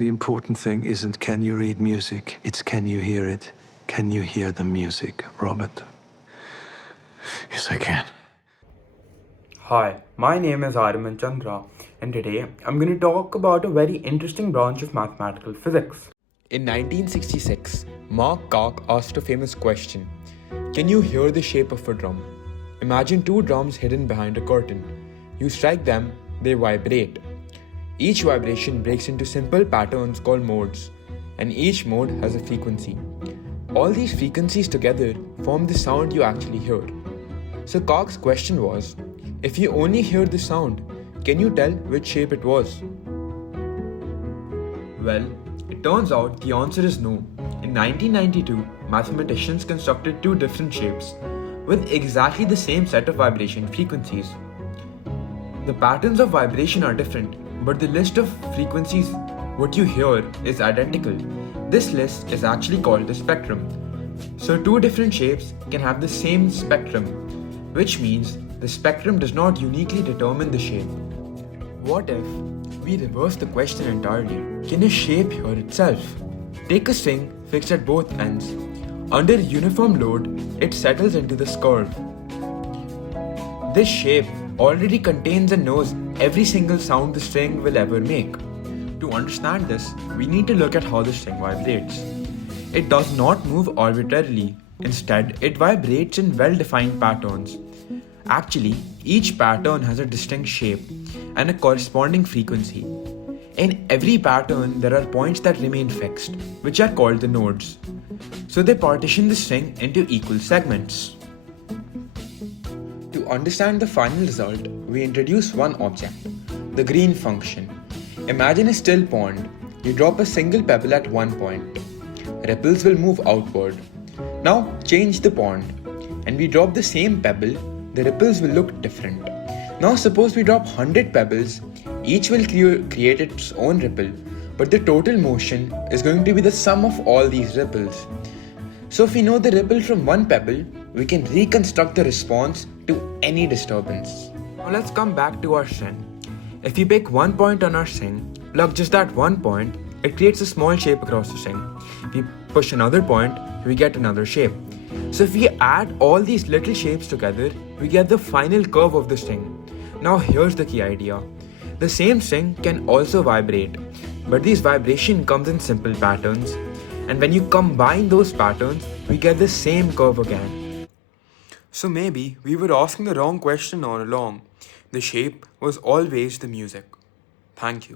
The important thing isn't can you read music, it's can you hear it. Can you hear the music, Robert? Yes, I can. Hi, my name is Ariman Chandra, and today I'm going to talk about a very interesting branch of mathematical physics. In 1966, Mark Koch asked a famous question: can you hear the shape of a drum? Imagine two drums hidden behind a curtain. You strike them, they vibrate. Each vibration breaks into simple patterns called modes, and each mode has a frequency. All these frequencies together form the sound you actually hear. So Koch's question was, if you only hear the sound, can you tell which shape it was? Well, it turns out the answer is no. In 1992, mathematicians constructed two different shapes with exactly the same set of vibration frequencies. The patterns of vibration are different, but the list of frequencies what you hear is identical. This list is actually called the spectrum. So two different shapes can have the same spectrum, which means the spectrum does not uniquely determine the shape. What if we reverse the question entirely? Can a shape hear itself? Take a string fixed at both ends. Under uniform load, it settles into this curve. This shape already contains and knows every single sound the string will ever make. To understand this, we need to look at how the string vibrates. It does not move arbitrarily. Instead, it vibrates in well-defined patterns. Actually, each pattern has a distinct shape and a corresponding frequency. In every pattern, there are points that remain fixed, which are called the nodes. So they partition the string into equal segments. To understand the final result, we introduce one object, the green function. Imagine a still pond. You drop a single pebble at one point. Ripples will move outward. Now change the pond, and we drop the same pebble. The ripples will look different. Now suppose we drop 100 pebbles, each will create its own ripple, but the total motion is going to be the sum of all these ripples. So if we know the ripple from one pebble, we can reconstruct the response to any disturbance. Now let's come back to our string. If we pick one point on our string, plug just that one point, it creates a small shape across the string. If we push another point, we get another shape. So if we add all these little shapes together, we get the final curve of the string. Now here's the key idea. The same string can also vibrate, but this vibration comes in simple patterns, and when you combine those patterns, we get the same curve again. So maybe we were asking the wrong question all along. The shape was always the music. Thank you.